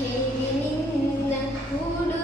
ಹೇಳಿ ನಿನ್ನ ಕೂಡ